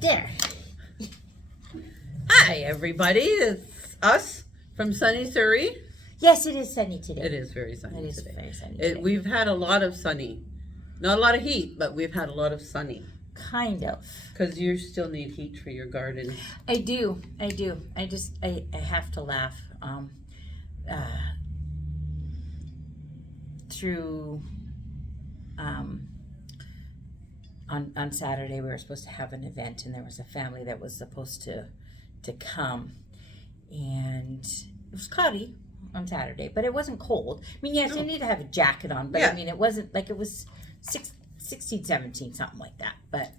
There. Hi, everybody. It's us from sunny Surrey. Yes, it is sunny today. It is very sunny It is today. very sunny today. We've had a lot of sunny. Not a lot of heat, but we've had a lot of sunny. Kind of. Because you still need heat for your garden. I do. I have to laugh. Through on Saturday we were supposed to have an event, and there was a family that was supposed to come, and it was cloudy on Saturday, but it wasn't cold. I mean, yes, you need to have a jacket on, but Yeah. I mean, it wasn't like it was 16, 17, something like that, but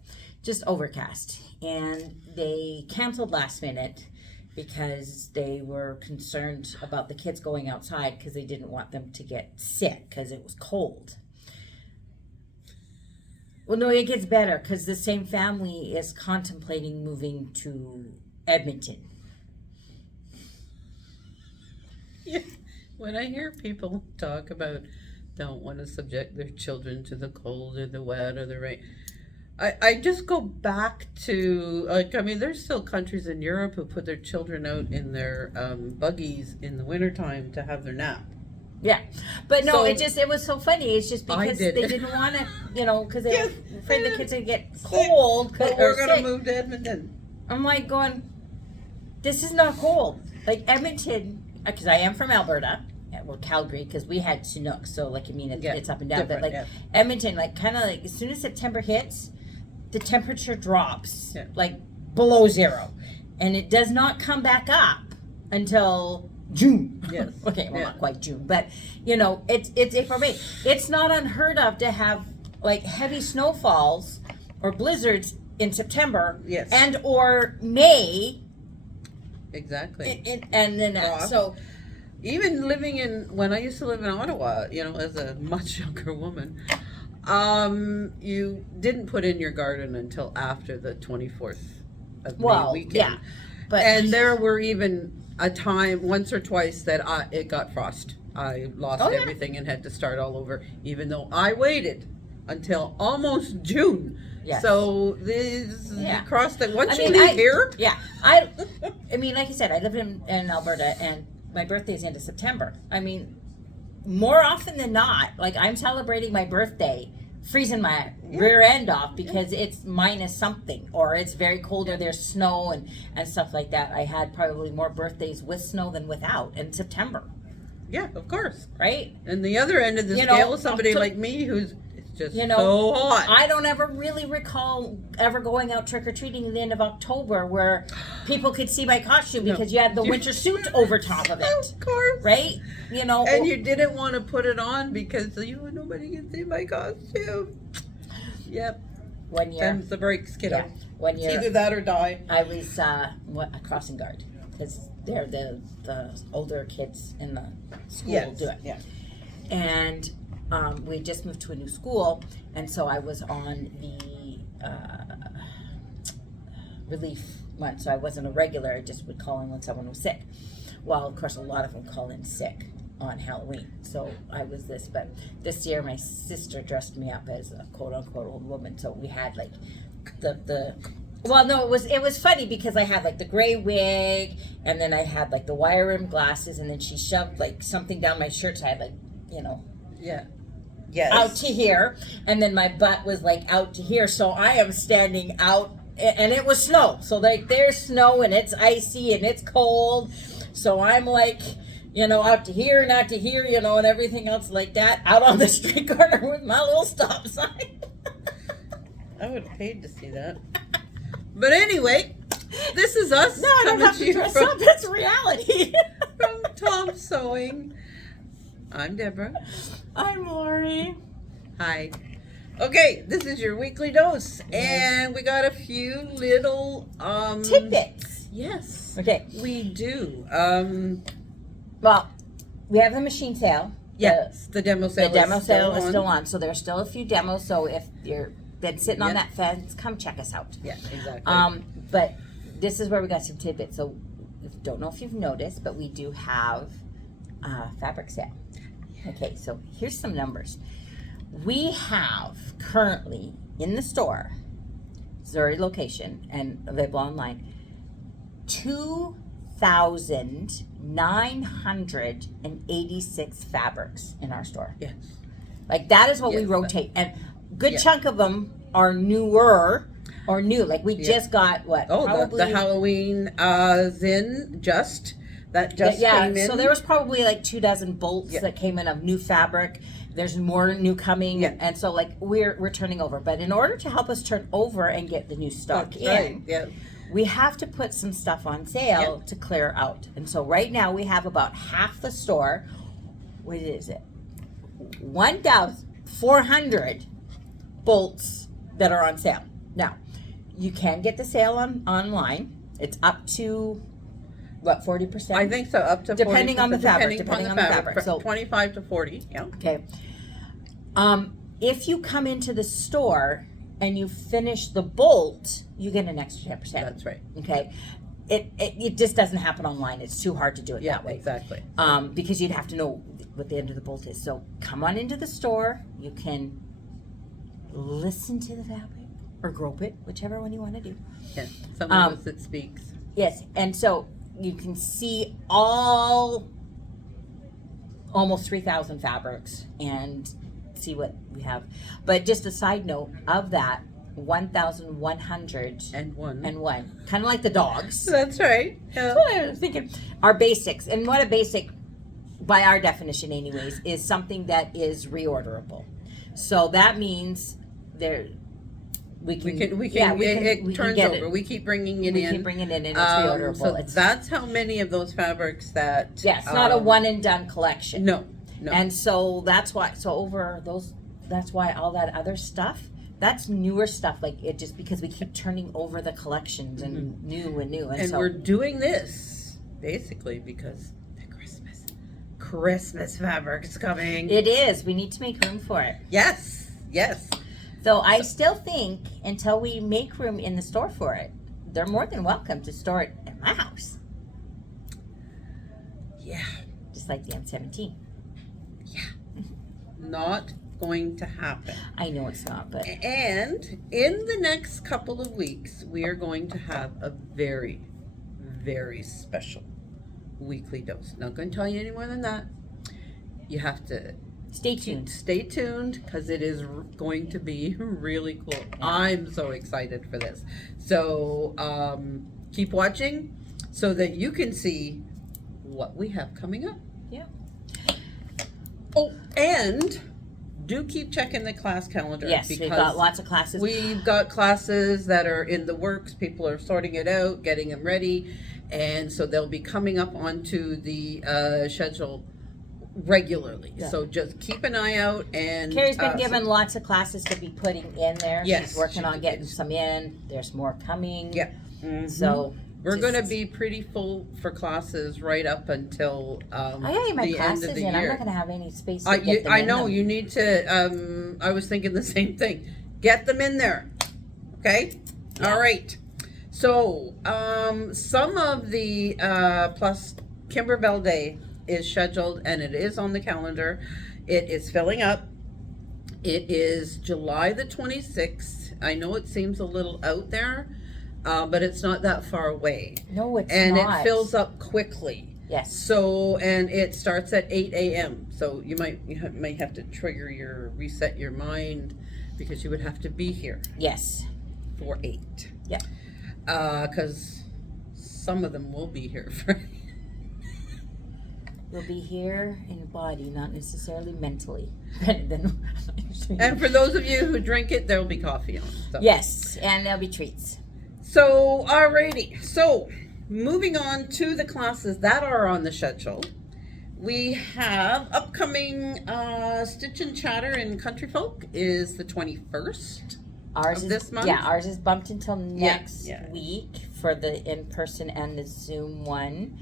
just overcast. And they canceled last minute because they were concerned about the kids going outside because they didn't want them to get sick because it was cold. Well, no, it gets better because the same family is contemplating moving to Edmonton. Yeah. When I hear people talk about don't want to subject their children to the cold or the wet or the rain, I just go back to, there's still countries in Europe who put their children out in their buggies in the wintertime to have their nap. Yeah, but no, So- it was so funny. It's just because did. they didn't want to, because they Yes, were afraid the kids would get sick. cold. But or we're going to sick. move to Edmonton. I'm like going, this is not cold. Like Edmonton, because I am from Alberta, well, Calgary, because we had Chinook, so it's up and down. But different, Edmonton, as soon as September hits, the temperature drops Yeah. below zero, and it does not come back up until June. Yes. Okay, well, Yeah. not quite June, but it's April, May. It's not unheard of to have heavy snowfalls or blizzards in September. Yes. And or May. Exactly. And then Frost. so. Even when I used to live in Ottawa, as a much younger woman, you didn't put in your garden until after the 24th of May weekend. Yeah, but And there were even a time, once or twice, that it got frost. I lost Oh, yeah. everything and had to start all over, even though I waited until almost June. Yes. So across the once you leave here, yeah, I mean, like I said, I live in Alberta, and my birthday's into September. I mean, more often than not, I'm celebrating my birthday, freezing my rear end off because it's minus something, or it's very cold, or there's snow and stuff like that. I had probably more birthdays with snow than without in September. yeah, of course. Right? And the other end of the scale is somebody like me who's just so hot. I don't ever really recall ever going out trick-or-treating at the end of October where people could see my costume because you had the winter suit over top of it. Of course. Right? And you didn't want to put it on because nobody can see my costume. Yep. One year. Them's the breaks, kiddo. Yeah. One It's year. either that or die. I was a crossing guard because they're the older kids in the school do it. Yeah. And we just moved to a new school, and so I was on the relief one, so I wasn't a regular. I just would call in when someone was sick. Well, of course, a lot of them call in sick on Halloween, so I was this. But this year, my sister dressed me up as a quote-unquote old woman, so we had well, no, it was funny because I had the gray wig, and then I had the wire rimmed glasses, and then she shoved something down my shirt, so I had Yeah. Yes. out to here, and then my butt was out to here, so I am standing out, and it was snow, so there's snow, and it's icy, and it's cold, so I'm out to here and out to here, and everything else like that, out on the street corner with my little stop sign. I would have paid to see that. But anyway, this is us. No, I don't have to dress up, it's reality. From Tom Sewing. I'm Deborah. I'm Lori. Hi. Okay, this is your weekly dose, and we got a few little Tidbits. Yes. Okay. We do. Well, we have the machine sale. Yes, the demo sale. The demo sale is still on, so there's still a few demos. So if you're been sitting on that fence, come check us out. Yeah, exactly. But this is where we got some tidbits. So, don't know if you've noticed, but we do have fabric sale. Okay, so here's some numbers. We have currently in the store Missouri location and available online. 2,986 fabrics in our store. Yes. Like that is what we Yes. rotate, and good Yeah. chunk of them are newer or new. Like we Yeah. just got what? Oh, probably, the Halloween Zin that just came in. So there was probably like 24 bolts Yeah. that came in of new fabric. There's more new coming, Yeah. and so like we're turning over. But in order to help us turn over and get the new stock That's in, right. Yeah. we have to put some stuff on sale to clear out. And so right now we have about half the store. What is it? 1,400 bolts that are on sale. Now, you can get the sale online. It's up to what, 40%? I think so, up to Depending 40%, on the fabric, depending on the fabric. So 25 to 40. Yeah. okay. If you come into the store and you finish the bolt, you get an extra 10%. That's right. Okay. It just doesn't happen online. It's too hard to do it Yeah, that way. exactly. Because you'd have to know what the end of the bolt is. So come on into the store. You can listen to the fabric or grope it, whichever one you want to do. Yeah. Some of us it speaks. Yes, and so you can see almost 3,000 fabrics and see what we have. But just a side note of that, 1,100 And one. kind of like the dogs. That's right. Yeah. That's what I was thinking. Our basics, and what a basic, by our definition anyways, is something that is reorderable. So that means we can It turns get over. We keep bringing it we in. keep bringing it in. It's reorderable. So that's how many of those fabrics that. Yeah, it's not a one and done collection. No. And so that's why. So over those, that's why all that other stuff. That's newer stuff. Like it just because we keep turning over the collections and new and new, And so we're doing this basically because the Christmas fabric is coming. it is. We need to make room for it. Yes. Yes. So I still think until we make room in the store for it, they're more than welcome to store it at my house, Yeah. just like the M17. Not going to happen. I know it's not, but And in the next couple of weeks, we are going to have a very, very special weekly dose. Not going to tell you any more than that. You have to stay tuned. stay tuned because it is going to be really cool. I'm so excited for this. So keep watching so that you can see what we have coming up. Yeah. Oh, and do keep checking the class calendar. Yes, we've got lots of classes. We've got classes that are in the works. People are sorting it out, getting them ready. And so they'll be coming up onto the schedule regularly. Yeah. So just keep an eye out. And Carrie's been given lots of classes to be putting in there. Yes, She's working she on did. getting some in. There's more coming. Yeah. So we're just- going to be pretty full for classes right up until I gotta get my the end classes of the in. I'm year. not gonna have any space to get them I in know them. you need to. I was thinking the same thing. Get them in there. Okay. Yeah. All right. So some of the plus Kimberbell Day is scheduled and it is on the calendar. It is filling up. It is July the 26th. I know it seems a little out there, but it's not that far away. No, it's And not. it fills up quickly. Yes. So, and it starts at 8 a.m. So you might have to reset your mind because you would have to be here Yes. for 8. Yep. Because some of them will be here for. We'll be here in body, not necessarily mentally. Then- And for those of you who drink it, there will be coffee on it. So. yes, and there'll be treats. So, alrighty. So, moving on to the classes that are on the schedule. We have upcoming Stitch and Chatter in Country Folk is the 21st. Ours Of is this month? Yeah, ours is bumped until next yeah. week for the in-person and the Zoom one.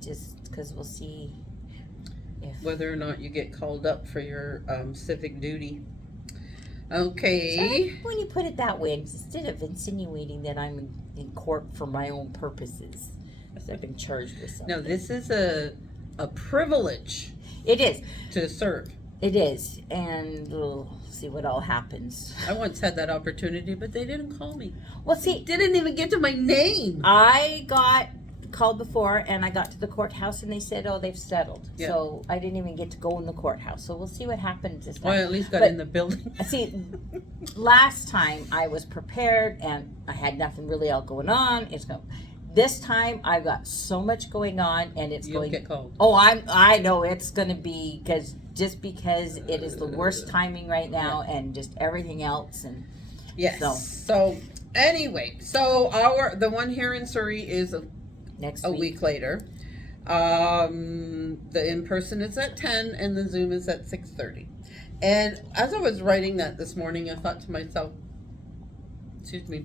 Just because we'll see if Whether or not you get called up for your civic duty. Okay. So when you put it that way, instead of insinuating that I'm in court for my own purposes, because I've been charged with something. No, this is a privilege It is. to serve. It is, and we'll see what all happens. I once had that opportunity, but they didn't call me. Well, They see, didn't even get to my name. I got called before, and I got to the courthouse, and they said, "Oh, they've settled." Yeah. So I didn't even get to go in the courthouse. So we'll see what happens this time. Well, I at least got But- in the building. See, last time I was prepared, and I had nothing really all going on. This time I've got so much going on, and it's You'll going. get called. Oh, I know it's going to be because it is the worst timing right now, and just everything else, and Yes. So. So anyway, the one here in Surrey is next a week later. The in-person is at 10 and the Zoom is at 6:30. And as I was writing that this morning, I thought to myself, excuse me,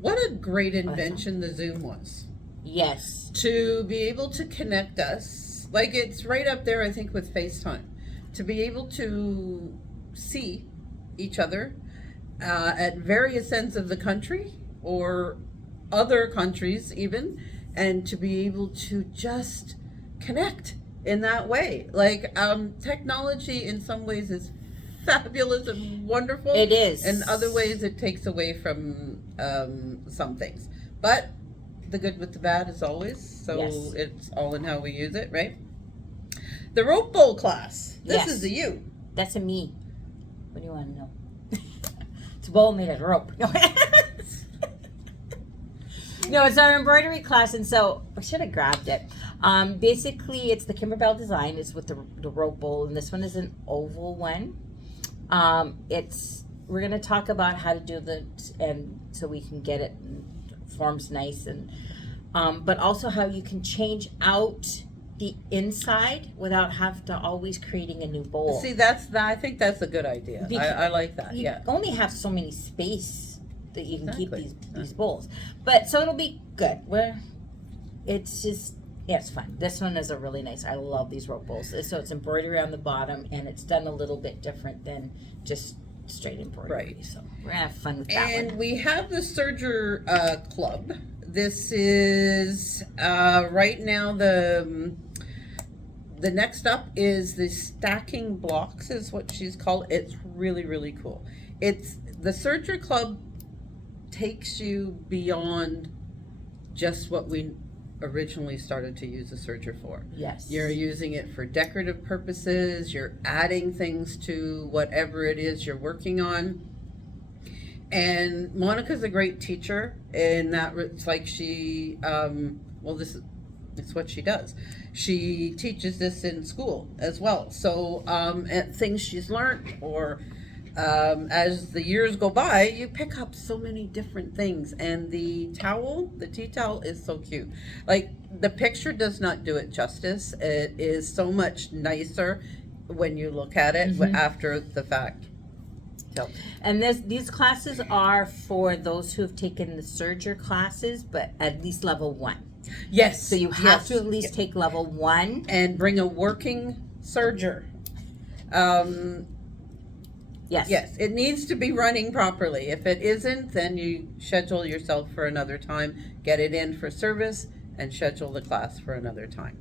what a great invention the Zoom was. Yes, To be able to connect us, like it's right up there, I think, with FaceTime. To be able to see each other at various ends of the country or other countries even, and to be able to just connect in that way. Like technology in some ways is fabulous and wonderful. it is. In other ways it takes away from some things. But the good with the bad as always. So Yes. it's all in how we use it, right? The rope bowl class. This Yes. is a you. That's a me. What do you want to know? It's a bowl made of rope. No, it's our embroidery class, and so I should have grabbed it. Basically, it's the Kimberbell design. It's with the rope bowl, and this one is an oval one. We're gonna talk about how to do and so we can get it forms nice, and but also how you can change out the inside without have to always creating a new bowl. See, I think that's a good idea. I like that. You Yeah. only have so many space that you can keep Exactly. these bowls, but so it'll be good. It's just it's fun. This one is a really nice. I love these rope bowls. So it's embroidery on the bottom, and it's done a little bit different than just straight embroidery. Right. So we're gonna have fun with that And one. we have the Serger Club. This is right now the next up is the stacking blocks is what she's called. It's really, really cool. It's the Serger Club takes you beyond just what we originally started to use the serger for. Yes. You're using it for decorative purposes, you're adding things to whatever it is you're working on. And Monica's a great teacher in that it's like she it's what she does. She teaches this in school as well. So at things she's learned or as the years go by, you pick up so many different things. And the tea towel is so cute. Like the picture does not do it justice. It is so much nicer when you look at it after the fact. So, and these classes are for those who have taken the serger classes, but at least level 1. yes. So you have to at least take level 1. And bring a working serger. Yes. Yes, it needs to be running properly. If it isn't, then you schedule yourself for another time, get it in for service, and schedule the class for another time.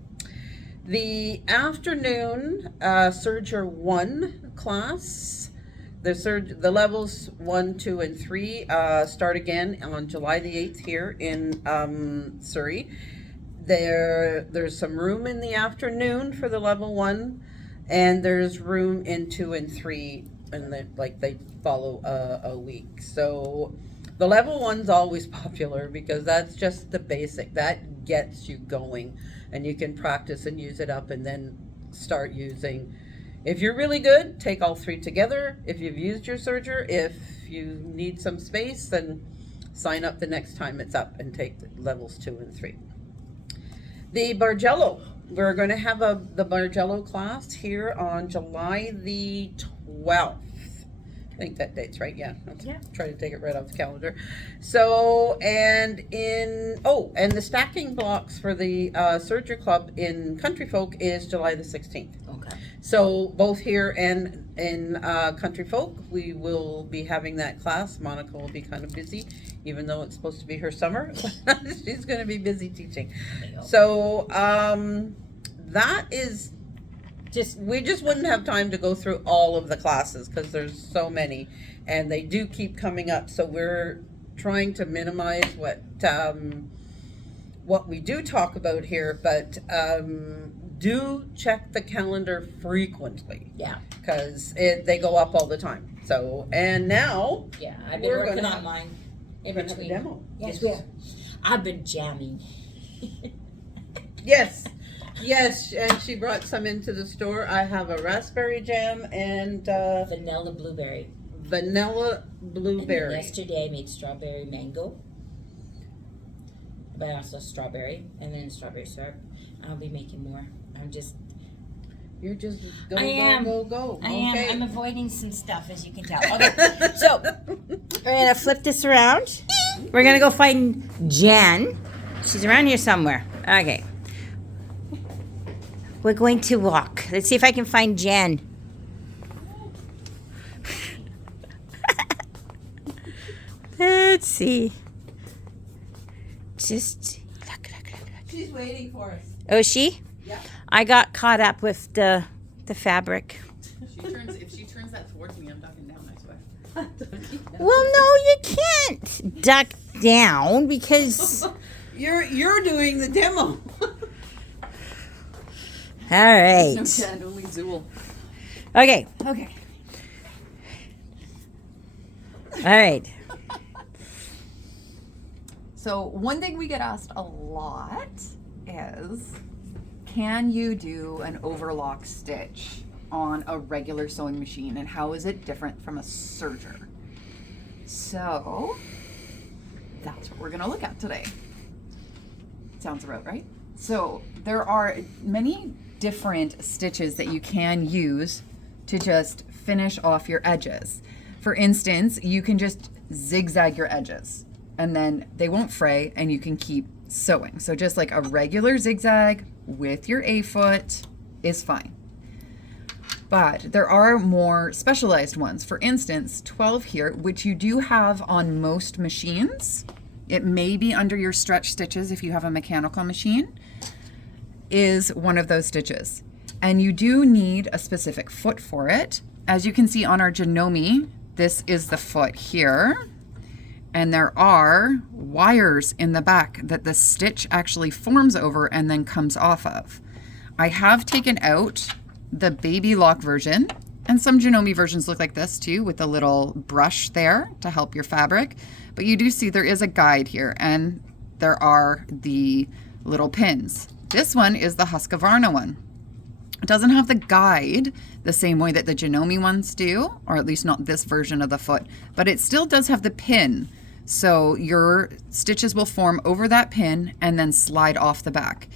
The afternoon Serger 1 class, the levels 1, 2, and 3 start again on July the 8th here in Surrey. There's some room in the afternoon for the level 1, and there's room in 2 and 3, and they follow a week. So the level 1's always popular because that's just the basic. That gets you going, and you can practice and use it up and then start using. If you're really good, take all 3 together. If you've used your serger, if you need some space, then sign up the next time it's up and take the levels 2 and 3. The Bargello. We're going to have the Bargello class here on July the 12th. I think that date's right, yeah. Yeah. Try to take it right off the calendar. So, and the stacking blocks for the Serger Club in Country Folk is July the 16th. Okay. So both here and in Country Folk, we will be having that class. Monica will be kind of busy, even though it's supposed to be her summer. She's going to be busy teaching. So that is we just wouldn't have time to go through all of the classes because there's so many, and they do keep coming up. So we're trying to minimize what we do talk about here, but do check the calendar frequently. Yeah. Because they go up all the time. So, and now Yeah, I've been we're working gonna on mine in we're gonna have a between. demo. Yes, we are. I've been jamming. Yes, yes, and she brought some into the store. I have a raspberry jam and Vanilla blueberry. vanilla And blueberry. yesterday I made strawberry mango. But also strawberry and then strawberry syrup. I'll be making more. You're just go, I go, am. go. I Okay. am. I'm avoiding some stuff, as you can tell. Okay, so we're gonna flip this around. We're gonna go find Jen. She's around here somewhere. Okay. We're going to walk. Let's see if I can find Jen. Let's see. Just look. She's waiting for us. Oh, is she? Yeah. I got caught up with the fabric. If she turns that towards me, I'm ducking down, I swear. Well, no, you can't duck down because. You're doing the demo. All right. No Jen, only Zool. Okay. Okay. All right. So one thing we get asked a lot is, can you do an overlock stitch on a regular sewing machine, and how is it different from a serger? So that's what we're gonna look at today. Sounds about right. So there are many different stitches that you can use to just finish off your edges. For instance, you can just zigzag your edges and then they won't fray and you can keep sewing. So just like a regular zigzag with your A-foot is fine. But there are more specialized ones. For instance, 12 here, which you do have on most machines. It may be under your stretch stitches if you have a mechanical machine, is one of those stitches. And you do need a specific foot for it. As you can see on our Janome, this is the foot here. And there are wires in the back that the stitch actually forms over and then comes off of. I have taken out the baby lock version, and some Janome versions look like this too, with a little brush there to help your fabric. But you do see there is a guide here, and there are the little pins. This one is the Husqvarna one. It doesn't have the guide the same way that the Janome ones do, or at least not this version of the foot, but it still does have the pin. So your stitches will form over that pin and then slide off the back.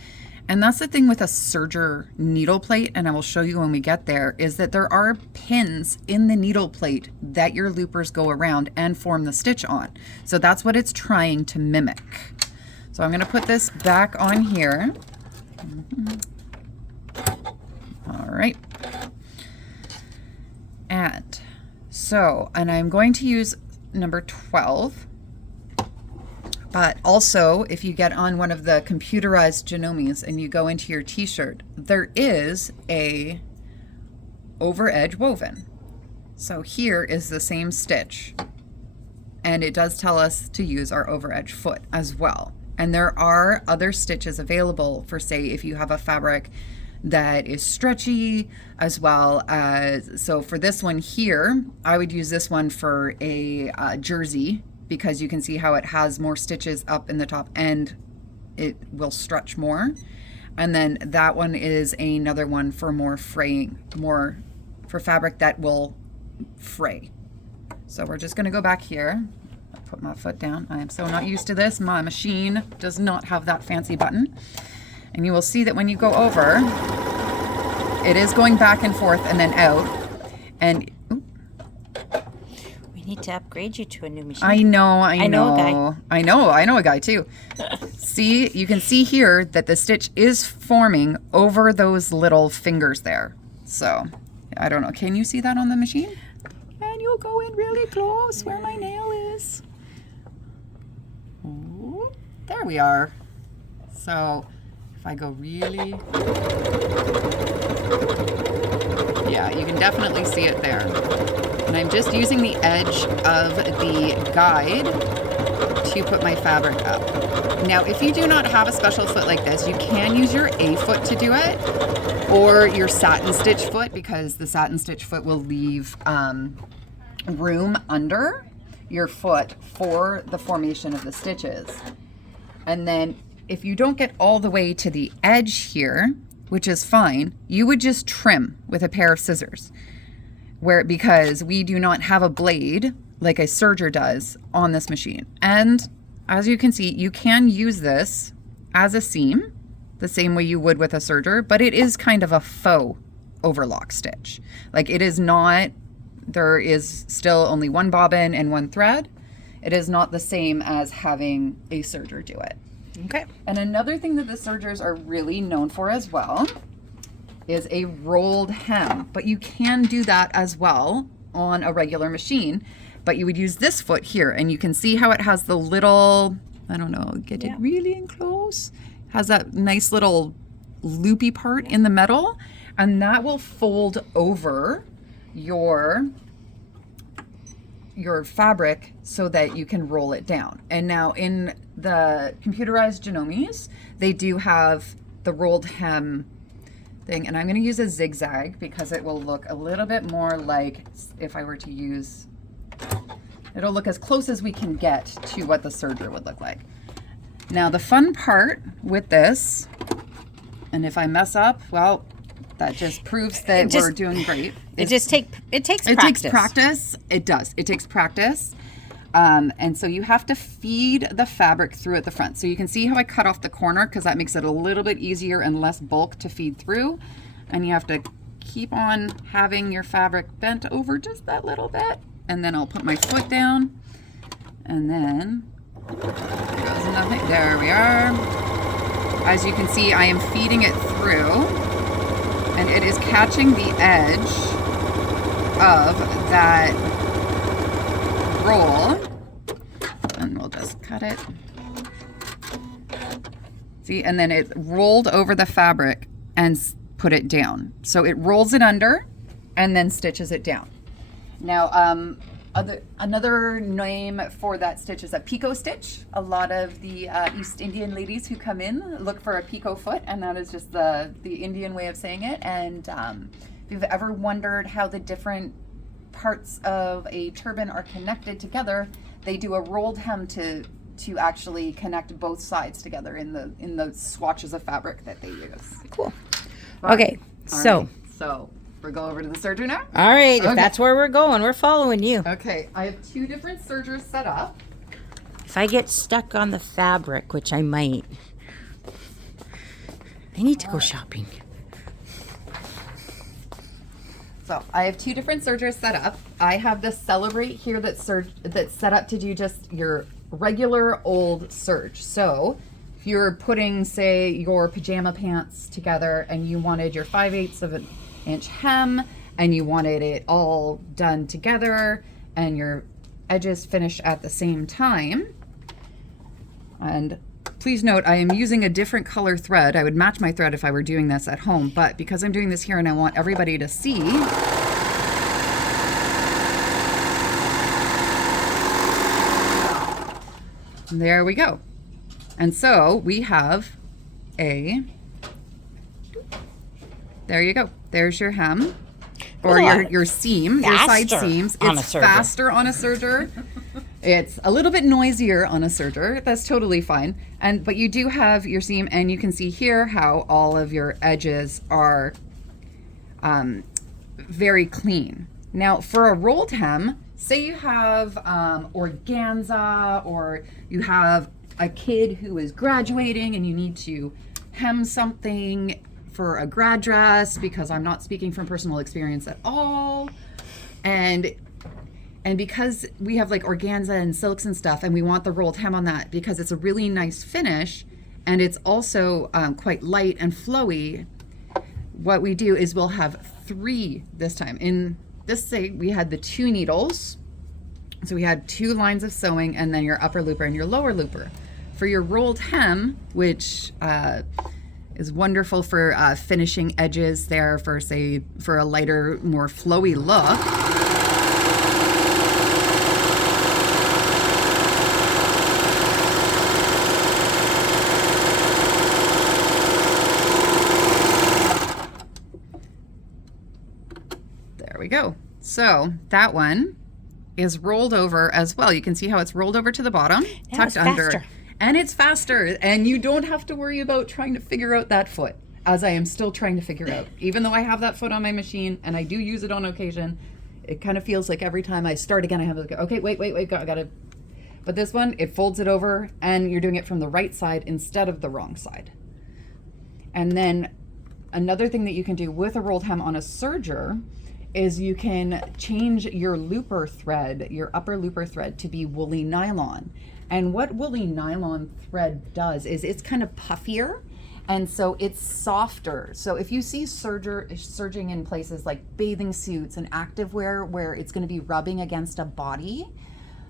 And that's the thing with a serger needle plate, and I will show you when we get there, is that there are pins in the needle plate that your loopers go around and form the stitch on. So that's what it's trying to mimic. So I'm going to put this back on here. All right. And I'm going to use number 12. But also, if you get on one of the computerized Janomes and you go into your t-shirt, there is a over edge woven. So here is the same stitch. And it does tell us to use our over edge foot as well. And there are other stitches available for, say, if you have a fabric that is stretchy, as well as, so for this one here, I would use this one for a jersey, because you can see how it has more stitches up in the top and it will stretch more. And then that one is another one for more fraying, more for fabric that will fray. So we're just gonna go back here. I'll put my foot down. I am so not used to this. My machine does not have that fancy button. And you will see that when you go over, it is going back and forth and then out. And Need to upgrade you to a new machine. I know I know a guy. I know a guy too. See, you can see here that the stitch is forming over those little fingers there. So, I don't know. Can you see that on the machine? And you'll go in really close where my nail is. Ooh, there we are. So, if I go really Yeah, you can definitely see it there. And I'm just using the edge of the guide to put my fabric up. Now, if you do not have a special foot like this, you can use your A foot to do it, or your satin stitch foot, because the satin stitch foot will leave room under your foot for the formation of the stitches. And then if you don't get all the way to the edge here, which is fine, you would just trim with a pair of scissors, because we do not have a blade like a serger does on this machine. And as you can see, you can use this as a seam the same way you would with a serger, but it is kind of a faux overlock stitch. Like, it is not, there is still only one bobbin and one thread. It is not the same as having a serger do it. Okay. And another thing that the sergers are really known for as well is a rolled hem, but you can do that as well on a regular machine, but you would use this foot here, and you can see how it has the little, I don't know, get it really in close, has that nice little loopy part in the middle, and that will fold over your fabric so that you can roll it down. And now in the computerized Genomes, they do have the rolled hem thing, and I'm going to use a zigzag because it will look a little bit more like, if I were to use, it'll look as close as we can get to what the serger would look like. Now the fun part with this, and if I mess up, well, that just proves that we're doing great. It takes practice. It takes practice. It does. It takes practice. And so you have to feed the fabric through at the front. So you can see how I cut off the corner, because that makes it a little bit easier and less bulk to feed through. And you have to keep on having your fabric bent over just that little bit. And then I'll put my foot down. And then there goes nothing. There we are. As you can see, I am feeding it through, and it is catching the edge of that roll, and we'll just cut it. See, and then it rolled over the fabric and put it down. So it rolls it under and then stitches it down. Now, another name for that stitch is a picot stitch. A lot of the East Indian ladies who come in look for a picot foot, and that is just the Indian way of saying it. And if you've ever wondered how the different parts of a turban are connected together, they do a rolled hem to actually connect both sides together in the swatches of fabric that they use. Cool. Okay, so we'll go over to the serger now. All right, if that's where we're going, we're following you. Okay, I have two different sergers set up. If I get stuck on the fabric, which I might, I need to go shopping. So I have two different sergers set up. I have the Celebrate here that's set up to do just your regular old serge. So if you're putting, say, your pajama pants together and you wanted your 5/8 of an inch hem and you wanted it all done together and your edges finished at the same time, and please note, I am using a different color thread. I would match my thread if I were doing this at home, but because I'm doing this here and I want everybody to see, there we go. And so we have there you go. There's your hem, or your seam, your side seams. It's faster on a serger. It's a little bit noisier on a serger. That's totally fine. But you do have your seam, and you can see here how all of your edges are very clean. Now, for a rolled hem, say you have organza, or you have a kid who is graduating and you need to hem something for a grad dress, because I'm not speaking from personal experience at all. And because we have like organza and silks and stuff, and we want the rolled hem on that because it's a really nice finish, and it's also quite light and flowy, what we do is we'll have 3 this time. In this, say we had the 2 needles, so we had 2 lines of sewing, and then your upper looper and your lower looper. For your rolled hem, which is wonderful for finishing edges there for, say, for a lighter, more flowy look. There we go. So that one is rolled over as well. You can see how it's rolled over to the bottom, Now tucked it's under. faster. And it's faster, and you don't have to worry about trying to figure out that foot, as I am still trying to figure out. Even though I have that foot on my machine, and I do use it on occasion, it kind of feels like every time I start again, I have to go, okay, wait, I gotta. But this one, it folds it over, and you're doing it from the right side instead of the wrong side. And then another thing that you can do with a rolled hem on a serger is you can change your looper thread, your upper looper thread, to be woolly nylon. And what woolly nylon thread does is it's kind of puffier, and so it's softer. So if you see serging in places like bathing suits and activewear where it's going to be rubbing against a body,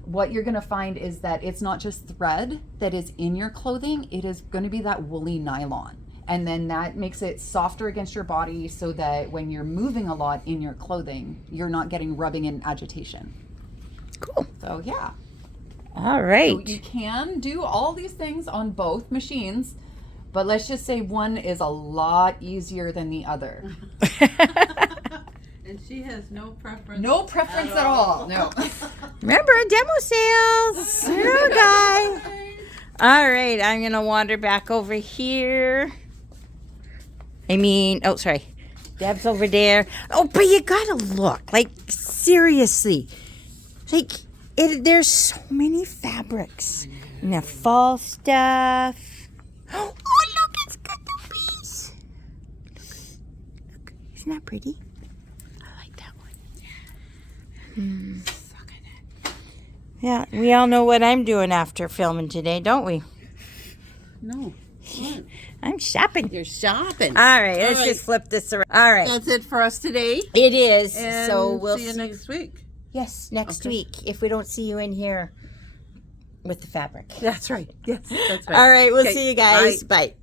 what you're going to find is that it's not just thread that is in your clothing, it is going to be that woolly nylon. And then that makes it softer against your body so that when you're moving a lot in your clothing, you're not getting rubbing and agitation. Cool. So yeah. All right. So you can do all these things on both machines, but let's just say one is a lot easier than the other. And she has no preference. No preference at all. No. Remember, demo sales. Oh, guy. All right, I'm going to wander back over here. Sorry. Deb's over there. Oh, but you got to look. Like, seriously. Like, there's so many fabrics. And the fall stuff. Oh, look, it's got the bees. Look, isn't that pretty? I like that one. Look at that. Yeah, we all know what I'm doing after filming today, don't we? No. What? I'm shopping. You're shopping. All right, All let's right. just flip this around. All right. That's it for us today. It is. And So we'll see you next week. Yes, next Okay. week if we don't see you in here with the fabric. That's right. Yes, that's right. All right, we'll Okay, see you guys. Bye.